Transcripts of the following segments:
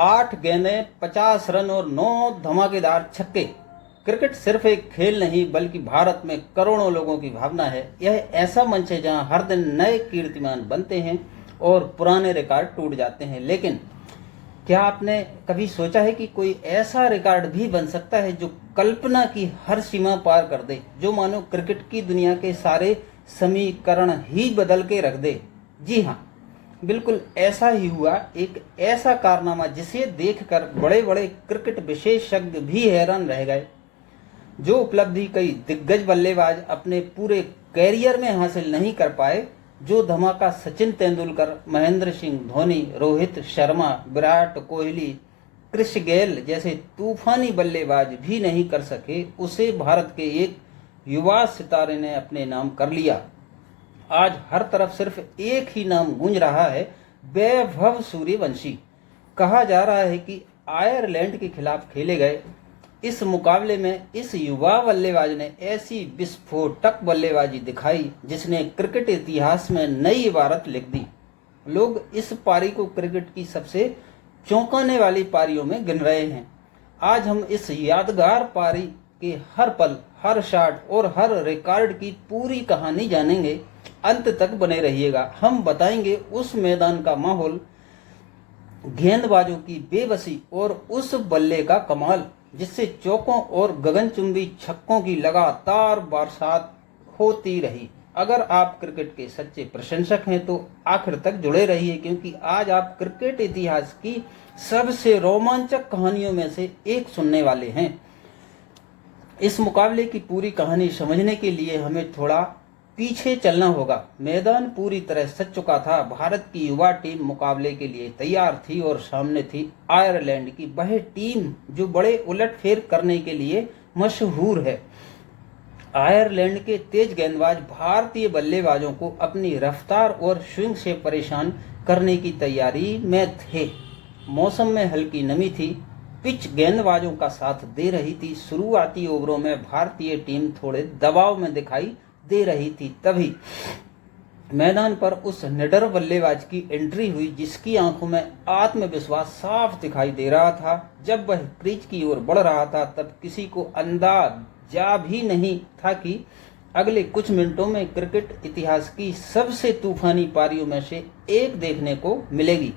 8 गेंदें, 50 रन और 9 धमाकेदार छक्के। क्रिकेट सिर्फ एक खेल नहीं बल्कि भारत में करोड़ों लोगों की भावना है। यह ऐसा मंच है जहां हर दिन नए कीर्तिमान बनते हैं और पुराने रिकॉर्ड टूट जाते हैं। लेकिन क्या आपने कभी सोचा है कि कोई ऐसा रिकॉर्ड भी बन सकता है जो कल्पना की हर सीमा पार कर दे, जो मानो क्रिकेट की दुनिया के सारे समीकरण ही बदल के रख दे? जी हाँ, बिल्कुल ऐसा ही हुआ। एक ऐसा कारनामा जिसे देखकर बड़े बड़े क्रिकेट विशेषज्ञ भी हैरान रह गए, जो उपलब्धि कई दिग्गज बल्लेबाज अपने पूरे कैरियर में हासिल नहीं कर पाए, जो धमाका सचिन तेंदुलकर, महेंद्र सिंह धोनी, रोहित शर्मा, विराट कोहली, क्रिस गेल जैसे तूफानी बल्लेबाज भी नहीं कर सके, उसे भारत के एक युवा सितारे ने अपने नाम कर लिया। आज हर तरफ सिर्फ एक ही नाम गूंज रहा है, वैभव सूर्यवंशी। कहा जा रहा है कि आयरलैंड के खिलाफ खेले गए इस मुकाबले में इस युवा बल्लेबाज ने ऐसी विस्फोटक बल्लेबाजी दिखाई जिसने क्रिकेट इतिहास में नई इबारत लिख दी। लोग इस पारी को क्रिकेट की सबसे चौंकाने वाली पारियों में गिन रहे हैं। आज हम इस यादगार पारी के हर पल, हर शॉट और हर रिकॉर्ड की पूरी कहानी जानेंगे। अंत तक बने रहिएगा। हम बताएंगे उस मैदान का माहौल, गेंदबाजों की बेबसी और उस बल्ले का कमाल जिससे चौकों और गगनचुंबी छक्कों की लगातार बरसात होती रही। अगर आप क्रिकेट के सच्चे प्रशंसक हैं तो आखिर तक जुड़े रहिए, क्योंकि आज आप क्रिकेट इतिहास की सबसे रोमांचक कहानियों में से एक सुनने वाले हैं। इस मुकाबले की पूरी कहानी समझने के लिए हमें थोड़ा पीछे चलना होगा। मैदान पूरी तरह सज चुका था। भारत की युवा टीम मुकाबले के लिए तैयार थी और सामने थी आयरलैंड की वह टीम जो बड़े उलटफेर करने के लिए मशहूर है। आयरलैंड के तेज गेंदबाज भारतीय बल्लेबाजों को अपनी रफ्तार और स्विंग से परेशान करने की तैयारी में थे। मौसम में हल्की नमी थी, पिच गेंदबाजों का साथ दे रही थी। शुरुआती ओवरों में भारतीय टीम थोड़े दबाव में दिखाई दे रही थी। तभी मैदान पर उस निडर बल्लेबाज की एंट्री हुई जिसकी आंखों में आत्मविश्वास साफ दिखाई दे रहा था। जब वह क्रीज की ओर बढ़ रहा था तब किसी को अंदाजा भी नहीं था कि अगले कुछ मिनटों में क्रिकेट इतिहास की सबसे तूफानी पारियों में से एक देखने को मिलेगी।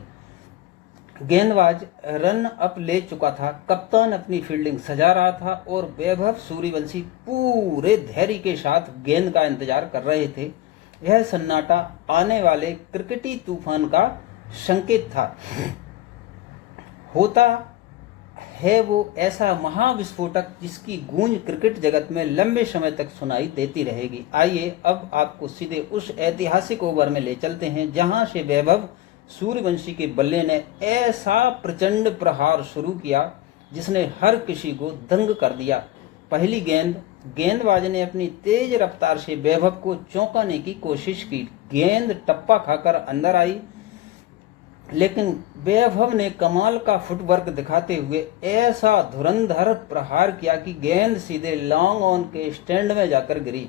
गेंदबाज रन अप ले चुका था, कप्तान अपनी फील्डिंग सजा रहा था और वैभव सूर्यवंशी पूरे धैर्य के साथ गेंद का इंतजार कर रहे थे। यह सन्नाटा आने वाले क्रिकेटी तूफान का संकेत था। होता है वो ऐसा महाविस्फोटक जिसकी गूंज क्रिकेट जगत में लंबे समय तक सुनाई देती रहेगी। आइए अब आपको सीधे उस ऐतिहासिक ओवर में ले चलते हैं जहां से वैभव सूर्यवंशी के बल्ले ने ऐसा प्रचंड प्रहार शुरू किया जिसने हर किसी को दंग कर दिया। पहली गेंदबाज ने अपनी तेज रफ्तार से वैभव को चौंकाने की कोशिश की। गेंद टप्पा खाकर अंदर आई, लेकिन वैभव ने कमाल का फुटवर्क दिखाते हुए ऐसा धुरंधर प्रहार किया कि गेंद सीधे लॉन्ग ऑन के स्टैंड में जाकर गिरी।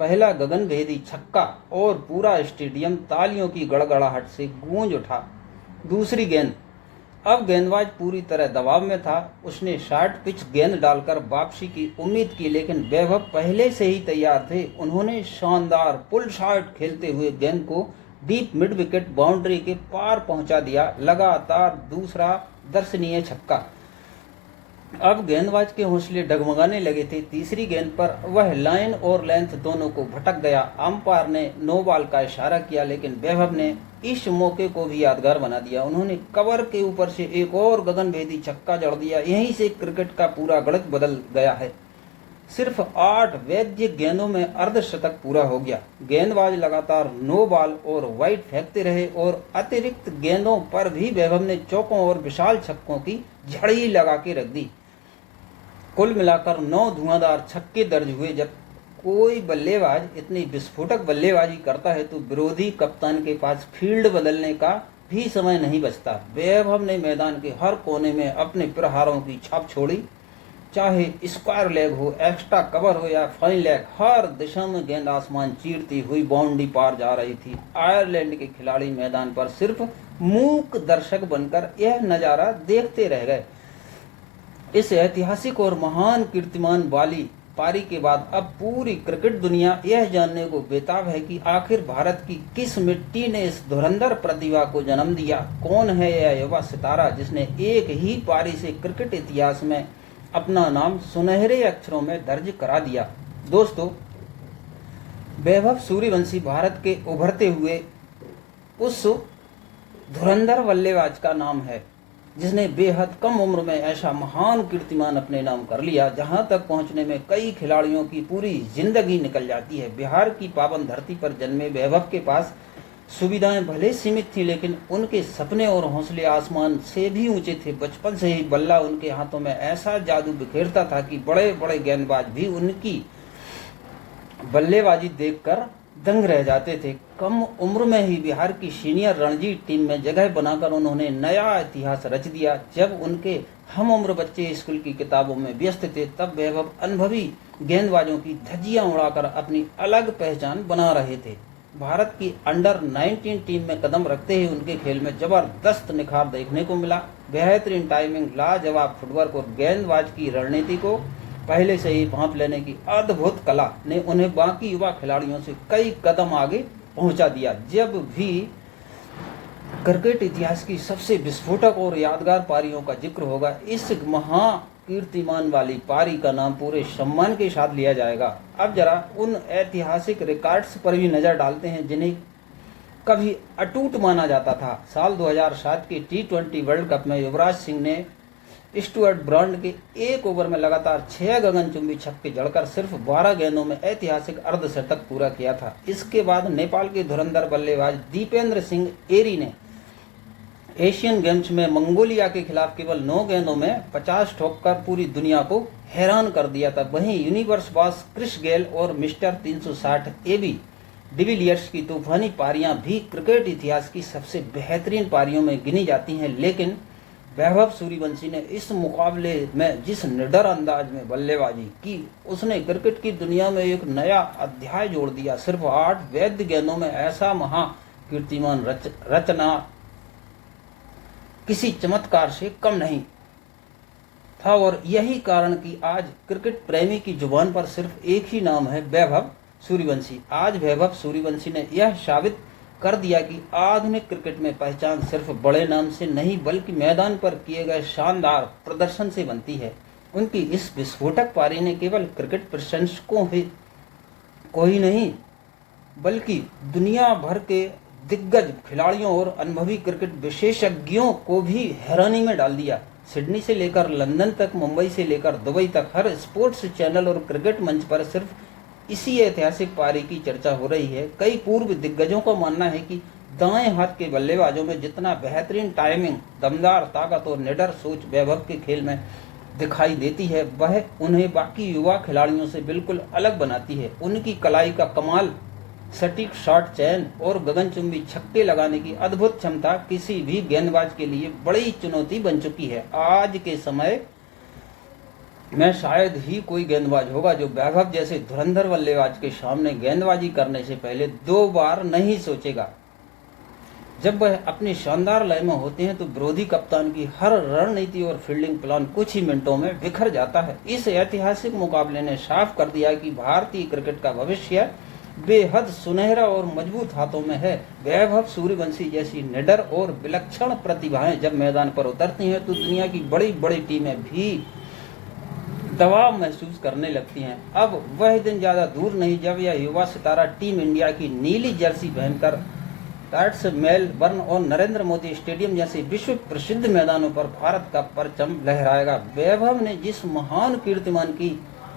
पहला गगनभेदी छक्का और पूरा स्टेडियम तालियों की गड़गड़ाहट से गूंज उठा। दूसरी गेंद, अब गेंदबाज पूरी तरह दबाव में था। उसने शॉर्ट पिच गेंद डालकर वापसी की उम्मीद की, लेकिन वैभव पहले से ही तैयार थे। उन्होंने शानदार पुल शॉट खेलते हुए गेंद को डीप मिड विकेट बाउंड्री के पार पहुंचा दिया। लगातार दूसरा दर्शनीय छक्का। अब गेंदबाज के हौसले डगमगाने लगे थे। तीसरी गेंद पर वह लाइन और लेंथ दोनों को भटक गया। अंपायर ने नो बॉल का इशारा किया, लेकिन वैभव ने इस मौके को भी यादगार बना दिया। उन्होंने कवर के ऊपर से एक और गगनभेदी छक्का जड़ दिया। यहीं से क्रिकेट का पूरा गणित बदल गया है। सिर्फ 8 वैध गेंदों में अर्धशतक पूरा हो गया। गेंदबाज लगातार नो बॉल और वाइड फेंकते रहे और अतिरिक्त गेंदों पर भी वैभव ने चौकों और विशाल छक्कों की झड़ी लगा के रख दी। कुल मिलाकर 9 धुआंधार छक्के दर्ज हुए। जब कोई बल्लेबाज इतनी विस्फोटक बल्लेबाजी करता है तो विरोधी कप्तान के पास फील्ड बदलने का भी समय नहीं बचता। वैभव ने मैदान के हर कोने में अपने प्रहारों की छाप छोड़ी। चाहे स्क्वायर लेग हो, एक्स्ट्रा कवर हो या फाइन लेग, हर दिशा में गेंद आसमान चीरती हुई बाउंड्री पार जा रही थी। आयरलैंड के खिलाड़ी मैदान पर सिर्फ मूक दर्शक बनकर यह नजारा देखते रह गए। इस ऐतिहासिक और महान कीर्तिमान वाली पारी के बाद अब पूरी क्रिकेट दुनिया यह जानने को बेताब है कि आखिर भारत की किस मिट्टी ने इस धुरंधर प्रतिभा को जन्म दिया। कौन है यह युवा सितारा जिसने एक ही पारी से क्रिकेट इतिहास में अपना नाम सुनहरे अक्षरों में दर्ज करा दिया। दोस्तों, वैभव सूर्यवंशी भारत के उभरते हुए उस धुरंधर बल्लेबाज का नाम है जिसने बेहद कम उम्र में ऐसा महान कीर्तिमान अपने नाम कर लिया, जहां तक पहुंचने में कई खिलाड़ियों की पूरी जिंदगी निकल जाती है। बिहार की पावन धरती पर जन्मे वैभव के पास सुविधाएं भले सीमित थी, लेकिन उनके सपने और हौसले आसमान से भी ऊंचे थे। बचपन से ही बल्ला उनके हाथों में ऐसा जादू बिखेरता था कि बड़े बड़े गेंदबाज भी उनकी बल्लेबाजी देखकर दंग रह जाते थे। कम उम्र में ही बिहार की सीनियर रणजी टीम में जगह बनाकर उन्होंने नया इतिहास रच दिया। जब उनके हम उम्र बच्चे स्कूल की किताबों में व्यस्त थे, तब वैभव अनुभवी गेंदबाजों की धज्जियां उड़ाकर अपनी अलग पहचान बना रहे थे। भारत की अंडर 19 टीम में कदम रखते ही उनके खेल में जबरदस्त निखार देखने को मिला। बेहतरीन टाइमिंग, लाजवाब फुटवर्क और गेंदबाज की रणनीति को पहले से ही भांप लेने की अद्भुत कला ने उन्हें बाकी युवा खिलाड़ियों से कई कदम आगे पहुंचा दिया। जब भी क्रिकेट इतिहास की सबसे विस्फोटक और यादगार पारियों का जिक्र होगा, इस महाकीर्तिमान वाली पारी का नाम पूरे सम्मान के साथ लिया जाएगा। अब जरा उन ऐतिहासिक रिकॉर्ड्स पर भी नजर डालते हैं जिन्हें कभी अटूट माना जाता था। साल 2007 के T20 वर्ल्ड कप में युवराज सिंह ने स्टुअर्ट ब्रॉड के एक ओवर में लगातार 6 गगनचुंबी छक्के जड़कर सिर्फ 12 गेंदों में ऐतिहासिक अर्धशतक पूरा किया था। इसके बाद नेपाल के धुरंधर बल्लेबाज दीपेंद्र सिंह एरी ने एशियन गेम्स में मंगोलिया के खिलाफ केवल 9 गेंदों में 50 ठोककर पूरी दुनिया को हैरान कर दिया था। वहीं यूनिवर्स बॉस क्रिस गेल और मिस्टर 360 एबी डिविलियर्स की तूफानी पारियां भी क्रिकेट इतिहास की सबसे बेहतरीन पारियों में गिनी जाती हैं, लेकिन वैभव सूर्यवंशी ने इस मुकाबले में जिस निडर अंदाज में बल्लेबाजी की, उसने क्रिकेट की दुनिया में एक नया अध्याय जोड़ दिया। सिर्फ 8 वैध गेंदों में ऐसा महाकीर्तिमान रचना किसी चमत्कार से कम नहीं था, और यही कारण कि आज क्रिकेट प्रेमी की जुबान पर सिर्फ एक ही नाम है, वैभव सूर्यवंशी। आज वैभव सूर्यवंशी ने यह साबित कर दिया कि आधुनिक क्रिकेट में पहचान सिर्फ बड़े नाम से नहीं बल्कि मैदान पर किए गए शानदार प्रदर्शन से बनती है। उनकी इस विस्फोटक पारी ने केवल क्रिकेट प्रशंसकों को ही नहीं बल्कि दुनिया भर के दिग्गज खिलाड़ियों और अनुभवी क्रिकेट विशेषज्ञों को भी हैरानी में डाल दिया। सिडनी से लेकर लंदन तक, मुंबई से लेकर दुबई तक हर स्पोर्ट्स चैनल और क्रिकेट मंच पर सिर्फ इसी ऐतिहासिक पारी की चर्चा हो रही है। कई पूर्व दिग्गजों का मानना है कि दाएं हाथ के बल्लेबाजों में जितना बेहतरीन टाइमिंग, दमदार ताकत और निडर सोच वैभव के खेल में दिखाई देती है, वह उन्हें बाकी युवा खिलाड़ियों से बिल्कुल अलग बनाती है। उनकी कलाई का कमाल, सटीक शॉट चयन और गगनचुंबी छक्के लगाने की अद्भुत क्षमता किसी भी गेंदबाज के लिए बड़ी चुनौती बन चुकी है। आज के समय में शायद ही कोई गेंदबाज होगा जो वैभव जैसे धुरंधर बल्लेबाज के सामने गेंदबाजी करने से पहले 2 बार नहीं सोचेगा। जब वह अपनी शानदार लय में होते हैं तो विरोधी कप्तान की हर रणनीति और फील्डिंग प्लान कुछ ही मिनटों में बिखर जाता है। इस ऐतिहासिक मुकाबले ने साफ कर दिया कि भारतीय क्रिकेट का भविष्य बेहद सुनहरा और मजबूत हाथों में है। वैभव सूर्यवंशी जैसी निडर और विलक्षण प्रतिभाएं जब मैदान पर उतरती हैं तो दुनिया की बड़ी बड़ी टीमें भी दबाव महसूस करने लगती हैं। अब वह दिन ज्यादा दूर नहीं जब यह युवा सितारा टीम इंडिया की नीली जर्सी पहनकर लॉर्ड्स, मेलबर्न और नरेंद्र मोदी स्टेडियम जैसे विश्व प्रसिद्ध मैदानों पर भारत का परचम लहराएगा। वैभव ने जिस महान कीर्तिमान की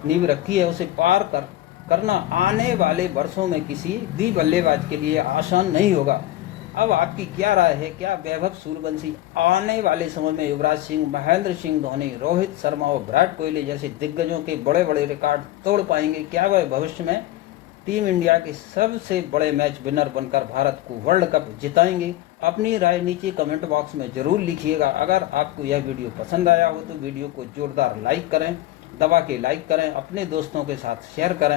नींव रखी है उसे पार करना आने वाले वर्षों में किसी भी बल्लेबाज के लिए आसान नहीं होगा। अब आपकी क्या राय है? क्या वैभव सूर्यवंशी आने वाले समय में युवराज सिंह, महेंद्र सिंह धोनी, रोहित शर्मा और विराट कोहली जैसे दिग्गजों के बड़े बड़े रिकॉर्ड तोड़ पाएंगे? क्या वह भविष्य में टीम इंडिया के सबसे बड़े मैच विनर बनकर भारत को वर्ल्ड कप जिताएंगे? अपनी राय नीचे कमेंट बॉक्स में जरूर लिखिएगा। अगर आपको यह वीडियो पसंद आया हो तो वीडियो को जोरदार लाइक करें, दबा के लाइक करें, अपने दोस्तों के साथ शेयर करें।